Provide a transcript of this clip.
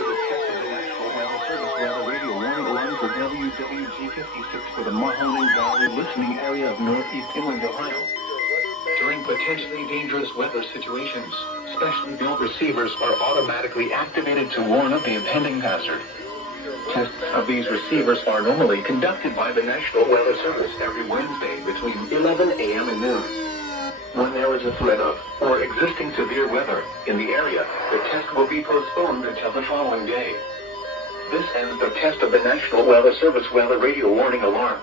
is a test of the National Weather Service weather radio warning alarm for WWG56 for the Mahoning Valley listening area of northeast inland Ohio. During potentially dangerous weather situations, specially built receivers are automatically activated to warn of the impending hazard. Tests of these receivers are normally conducted by the National Weather Service every Wednesday between 11 a.m. and noon. When there is a threat of or existing severe weather in the area, the test will be postponed until the following day. This ends the test of the National Weather Service weather radio warning alarm.